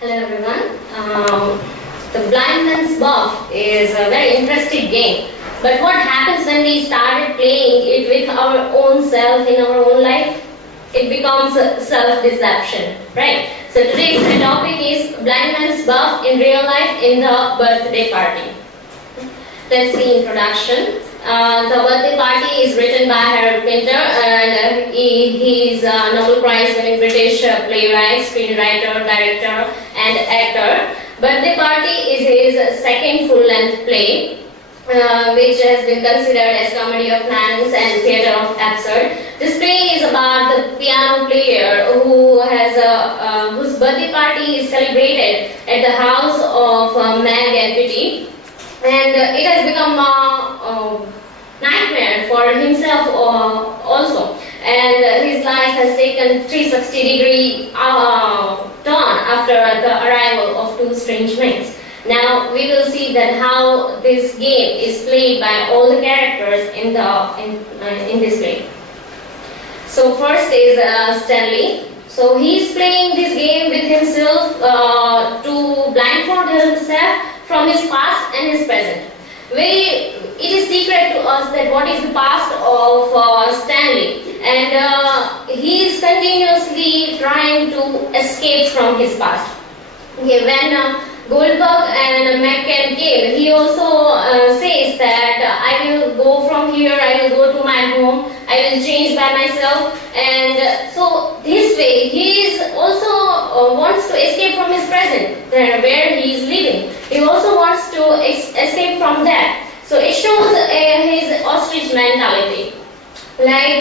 Hello everyone. The Blindman's Buff is a very interesting game. But what happens when we started playing it with our own self in our own life? It becomes self-deception, right? So today's topic is Blindman's Buff in real life in the birthday party. Let's see introduction. The birthday party is written by Harold Pinter, and he's a Nobel Prize winning British playwright, screenwriter, director, and actor. Birthday Party is his second full-length play, which has been considered as comedy of manners and theatre of absurd. This play is about the piano player whose birthday party is celebrated at the house of Meg and Pitty, and it has become a nightmare for himself also, and his life has taken 360-degree turn after the arrival of two strange men. Now we will see that how this game is played by all the characters in this play. So first is Stanley. So he's playing this game with himself to blindfold himself from his past and his present. It is secret to us that what is the past of Stanley, and he is continuously trying to escape from his past. Okay, when Goldberg and McCann came, he also says that I will go from here, I will go to my home, I will change by myself, and so this way he is also wants to escape from his present, where he is living. He also wants to escape from that. So it shows his ostrich mentality. Like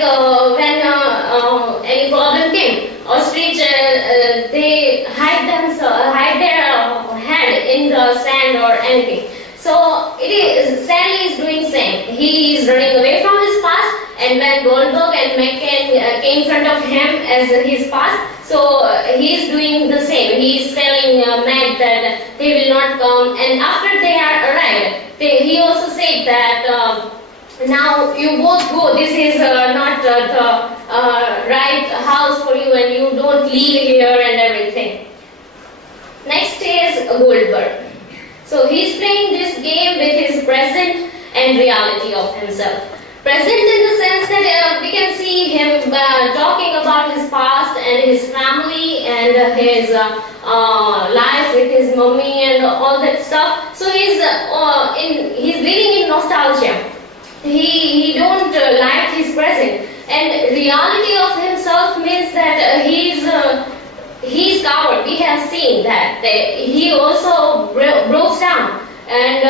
when any problem came, ostrich they hide their head in the sand or anything. So Stanley is doing same. He is running away from his past, and when Goldberg and McCann came in front of him as his past, so he is doing the same. He is telling Meg that they will not come, and after they are arrived, he also said that now you both go. This is not the right house for you, and you don't live here and everything. Next is Goldberg. So he's playing this game with his present and reality of himself. Present in the sense that we can see him talking about his past and his family and his life with his mommy and all that stuff. So he's living in nostalgia. He don't like his present, and reality of himself means that he's coward. We have seen that he also broke down, and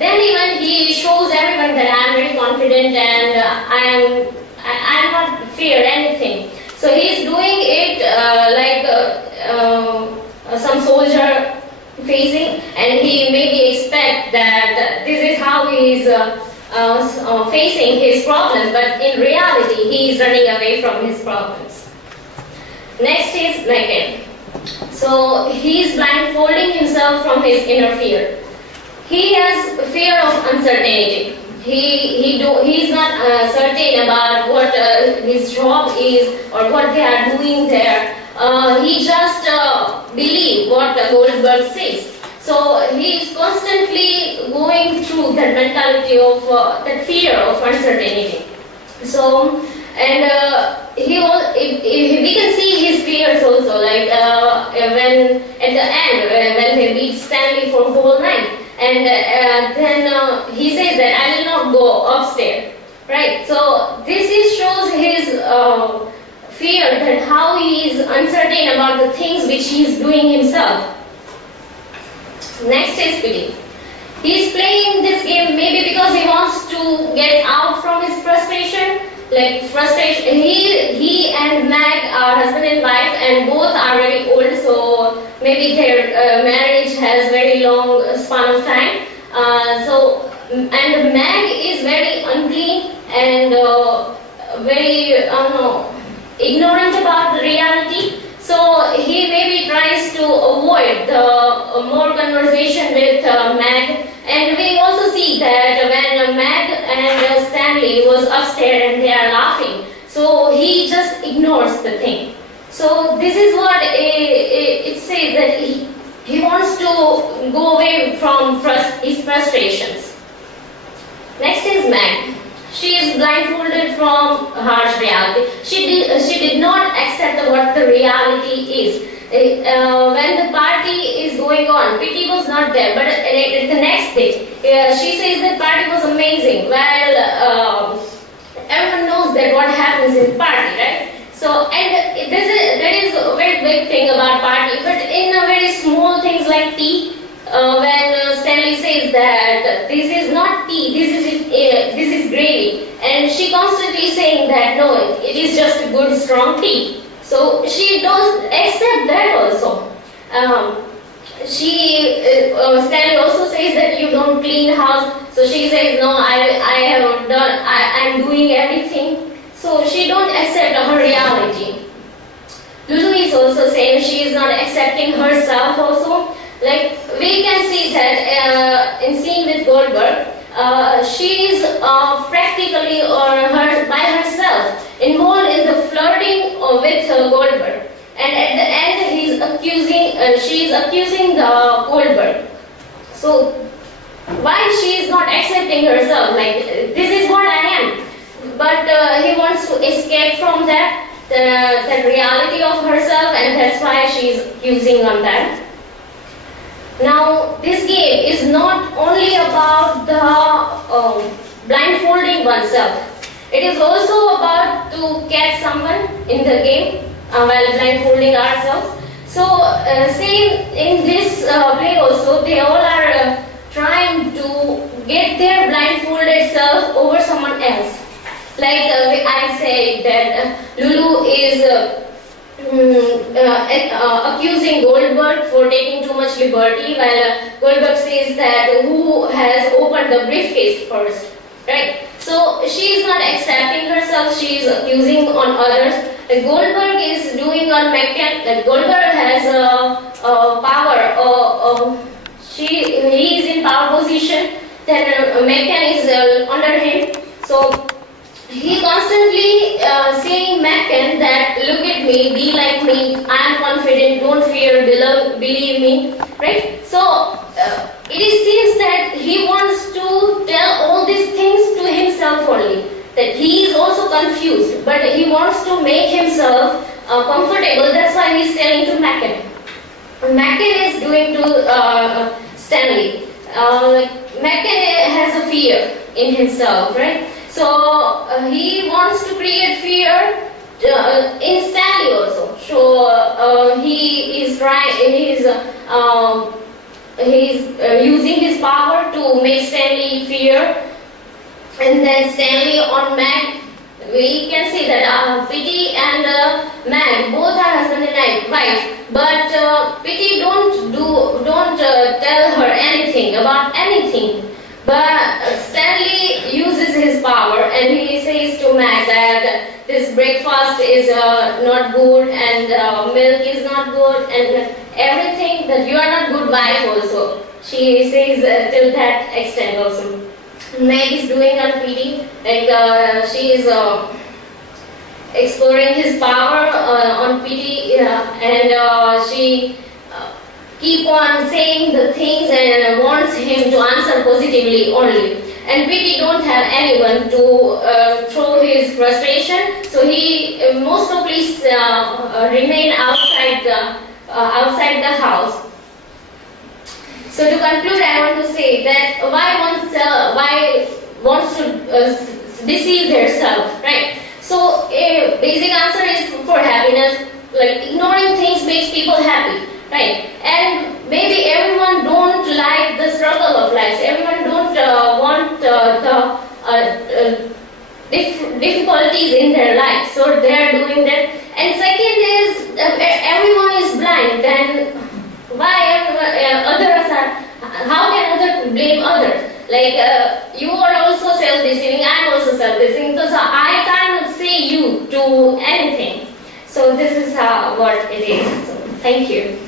then even he shows everyone that I am very confident and I am not fear anything. So he's doing it like some soldier facing, and he maybe expect that this is how he is facing his problem, but in reality he is running away from his problems. Next is McCann. So he is blindfolding himself from his inner fear. He has fear of uncertainty. He is not certain about what his job is or what they are doing there. He just believes what Goldberg says. So he is constantly going through that mentality of that fear of uncertainty. So, and we can see his fears also, like when at the end when they beat Stanley for whole night, and then he says that I will not go upstairs, right? So this shows his fear, that how he is uncertain about the things which he is doing himself. Next is Pitty. He is playing this game maybe because he wants to get out from his frustration. Like frustration, he and Meg are husband and wife, and both are very old, so maybe their marriage has very long span of time. And Meg is very unclean and very ignorant about the reality. So he maybe tries to avoid the more conversation with Meg, and we also see that when Meg and Stanley was upstairs and they are laughing, so he just ignores the thing. So this is what it says, that he wants to go away from his frustrations. Next is Meg. She is blindfolded from harsh reality. She did not accept what the reality is. When the party is going on, Pitty was not there, but the next day, she says the party was amazing. Well, everyone knows that what happens in party, right? So, and that is a very big thing about party, but in a very small things like tea, when Stanley says that this is not tea, this is gravy, and she constantly saying that no, it is just good strong tea. So she does accept that also. Stanley also says that you don't clean house. So she says no, I have done. I'm doing everything. So she don't accept her reality. Lulu is also saying she is not accepting herself also. Like we can see that in scene with Goldberg, she is practically by herself involved in the flirting with Goldberg, and at the end she is accusing the Goldberg. So why she is not accepting herself? Like this is what I am, but he wants to escape from that the reality of herself, and that's why she is accusing on that. Now, this game is not only about the blindfolding oneself. It is also about to catch someone in the game while blindfolding ourselves. So, same in this play also, they all are trying to get their blindfolded self over someone else. Like I say that Lulu is accusing Goldberg for taking too much liberty, while Goldberg says that who has opened the briefcase first, right? So she is not accepting herself, she is accusing on others. Goldberg is doing on McCann. Goldberg has power, he is in power position, then McCann is under him. So he constantly saying McCann that look at me, be like me, I am confident, don't fear, believe me, right? So it seems that he wants to tell all these things to himself only, that he is also confused, but he wants to make himself comfortable. That's why he is telling to McCann. McCann is doing to Stanley. McCann has a fear in himself, right? So he wants to create fear in Stanley also. So he is using his power to make Stanley fear, and then Stanley on Mag. We can see that Pitty and Mag both are husband and wife, but Pitty don't tell her anything about anything. But Stanley uses his power, and he says to Mag that this breakfast is not good, and milk is not good, and everything, that you are not good wife also. She says till that extent also. Meg is doing on Pitty, like she is exploring his power on Pitty, and she keep on saying the things and wants him to answer positively only. And Pitty don't have anyone to throw his frustration, so he most probably remain outside the house. So to conclude, I want to say that why wants to deceive herself, right? So a basic answer is for happiness. Like ignoring things makes people happy, right? And maybe everyone don't like the struggle of life. Everyone don't want the difficulties in their life, so they are doing that. And second is everyone is blind. Then why others are? How can others blame others? Like you are also self-deceiving. I am also self-deceiving. So I cannot say you to anything. So this is what it is. So, thank you.